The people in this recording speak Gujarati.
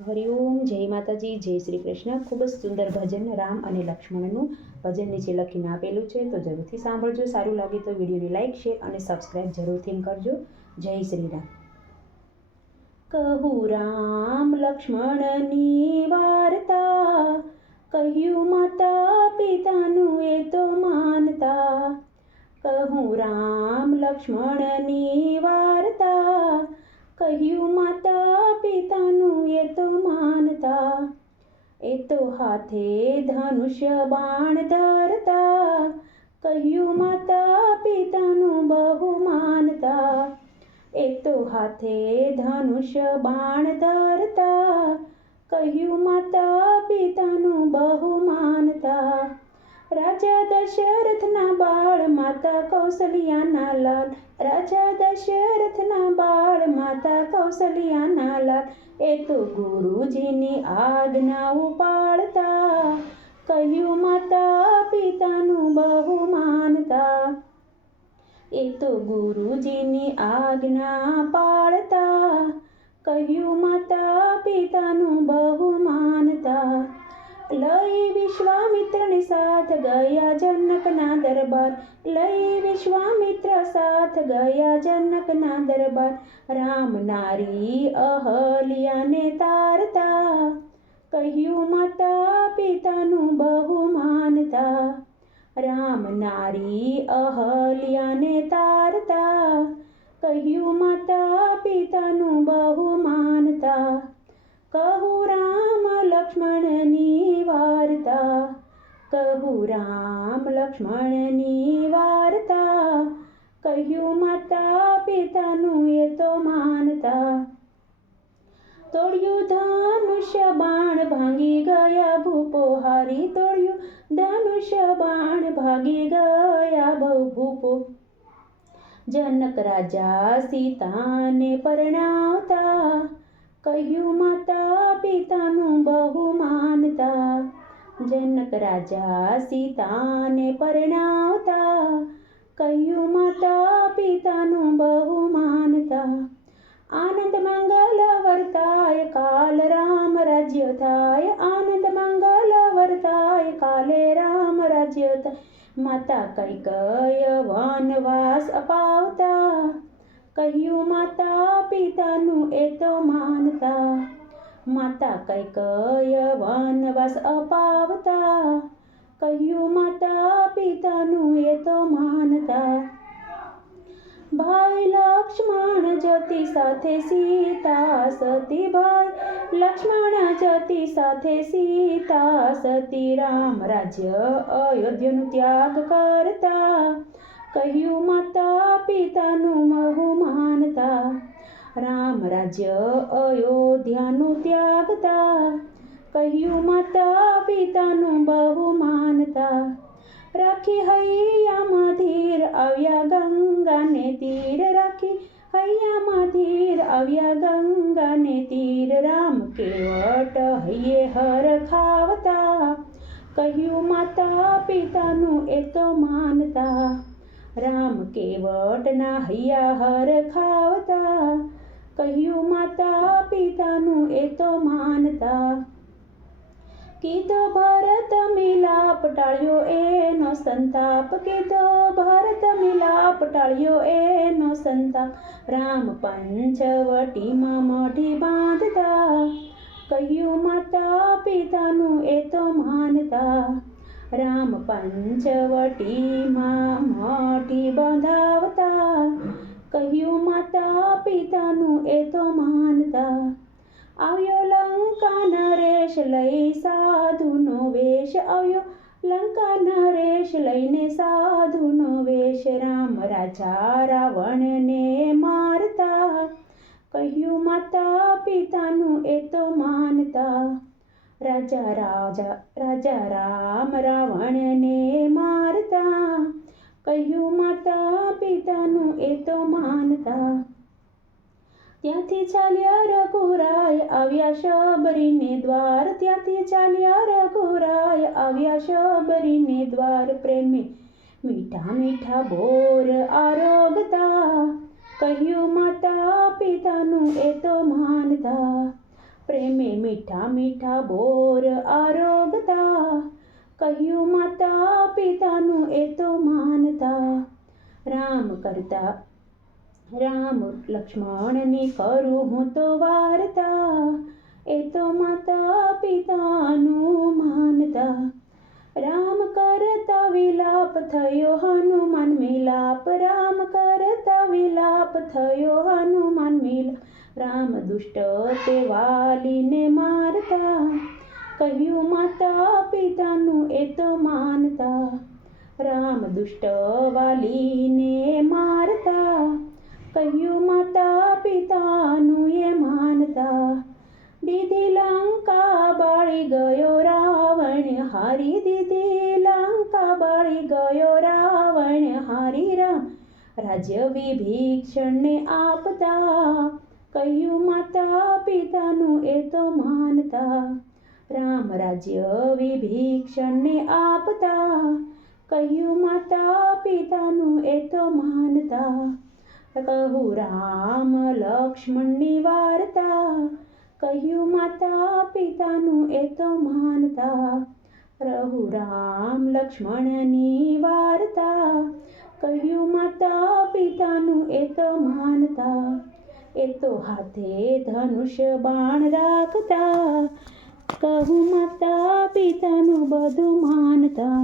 હરિઓમ, જય માતાજી, જય શ્રી કૃષ્ણ. ખૂબ જ સુંદર ભજન રામ અને લક્ષ્મણનું ભજન નીચે લખીને આપેલું છે, તો જરૂરથી સાંભળજો. સારું લાગે તો વિડીયોને લાઇક, શેર અને સબસ્ક્રાઈબ જરૂરથી કરજો. જય શ્રી રામ. કહું રામ લક્ષ્મણની વાર્તા, કહ્યું માતા પિતાનું એ તો માનતા. કહું રામ લક્ષ્મણની વાર્તા, કહ્યું માતા પિતાનું એ તો માનતા. એ તો હાથે ધનુષ્ય બાણ ધરતા, કહ્યું માતા પિતાનું બહુ માનતા. એ તો હાથે ધનુષ્ય બાણ ધરતા, કહ્યું માતા પિતાનું બહુ માનતા. રાજા દશરથના બાળ માતા કૌશલ્યાના લાલ, રાજા દશરથના બાળ માતા કૌશલ્યાના લાલ. એ તો ગુરુજીની આજ્ઞાઓ પાળતા, કહ્યું માતા પિતાનું બહુ માનતા. એ તો ગુરુજીની આજ્ઞા પાળતા, કહ્યું માતા પિતાનું બહુ માનતા. લઈ વિશ્વામિત્રને સાથ ગયા જનકના દરબાર, લઈ વિશ્વામિત્ર સાથ ગયા જનકના દરબાર. રામ નારી અહલ્યાને તારતા, કહ્યું માતા પિતાનું બહુ માનતા. રામ નારી અહલ્યાને તારતા, કહ્યું માતા પિતાનું બહુ માનતા. કહું રામ લક્ષ્મણની વાર્તા, કહું રામ લક્ષ્મણની વાર્તા, કહ્યું માતા પિતાનું એ તો માનતા. તોડ્યું ધનુષ્ય બાણ ભાંગી ગયા ભૂપો હારી, તોડ્યું ધનુષ્ય બાણ ભાગી ગયા ભૂપો. જનક રાજા સીતાને પરણાવતા, કહ્યું માતા પિતાનું બહુ માનતા. જનક રાજા સીતાને પરણાવતા, કહ્યું માતા પિતાનું બહુ માનતા. આનંદ મંગલ વર્તાય કાલ રામ રાજ્ય થાય, આનંદ મંગલ વર્તાય કાલે રામ રાજ્ય થાય. માતા કૈકેય વનવાસ અપાવતા, કહ્યું માતા પિતાનું એ તો માનતા. માતા કૈકેય વનવાસ અપાવતા, કહ્યું માતા પિતાનું એ તો માનતા. ભાઈ લક્ષ્મણ જતી સાથે સીતા સતી, ભાઈ લક્ષ્મણ જતી સાથે સીતા સતી. રામ રાજ્ય અયોધ્યાનું ત્યાગ કરતા, કહ્યું માતા પિતાનું બહુ માનતા. રામ રાજ્ય અયોધ્યાનું ત્યાગતા, કહ્યું માતા પિતાનું બહુ માનતા. રાખી હૈયામાં ધીર આવ્યા ગંગાને તીર, રાખી હૈયામાં ધીર આવ્યા ગંગાને તીર. રામ કેવટ હૈયે હર ખાવતા, કહ્યું માતા પિતાનું એ તો માનતા. રામ કેવટના હૈયા હર ખાવતા, કહ્યું માતા પિતાનું એ તો માનતા. કીધો ભરત મિલાપ ટાળ્યો એનો સંતાપ, કીધો ભરત મિલાપ ટાળ્યો એનો સંતાપ. રામ પંચવટીમાં મઢી બાંધતા, કહ્યું માતા પિતાનું એ તો માનતા. રામ પંચવટીમાં મઢી બંધાવતા, કહ્યું માતા પિતાનું એ તો માનતા. આવ્યો લંકા નરેશ લઈ સાધુનો વેશ, આવ્યો લંકા નરેશ લઈને સાધુનો વેશ. રામ રાજા રાવણને મારતા, કહ્યું માતા પિતાનું એ તો માનતા. રાજા રામ રાવણને મારતા, કહ્યું માતા પિતાનું એ તો માનતા. ત્યાંથી ચાલ્યા રઘુરાય આવ્યા શબરીને દ્વાર, ત્યાંથી ચાલ્યા રઘુરાય આવ્યા શબરીને દ્વાર. પ્રેમે મીઠા મીઠા બોર આરોગતા, કહ્યું માતા પિતાનું એ તો માનતા. પ્રેમે મીઠા મીઠા બોર આરોગતા, કહ્યું માતા પિતાનું એ તો માનતા. રામ કરતા રામ લક્ષ્મણની કરું હું તો વાર્તા, એ તો માતા પિતાનું માનતા. રામ કરતા વિલાપ થયો હનુમાન મિલાપ, રામ કરતા વિલાપ થયો હનુમાન મિલાપ. રામ દુષ્ટ તે વાલીને મારતા, કહ્યું માતા પિતાનું એ તો માનતા. રામ દુષ્ટ વાલીને મારતા, કહ્યું માતા પિતાનું એ માનતા. દીધી લંકા બાળી ગયો રાવણ હારી, દીધી લંકા બાળી ગયો રાવણ હારી. રામ રાજ્ય વિભીષણને આપતા, કહ્યું માતા પિતાનું એ તો માનતા. રામ રાજ્ય વિભીષણને આપતા, કહ્યું માતા પિતાનું એ તો માનતા. કહું રામ લક્ષ્મણની વાર્તા, કહ્યું માતા પિતાનું એ તો માનતા. રહું રામ લક્ષ્મણની વાર્તા, કહ્યું માતા પિતાનું એ તો માનતા. એ તો હાથે ધનુષ્ય બાણ રાખતા, કહું માતા પિતાનું બધું માનતા.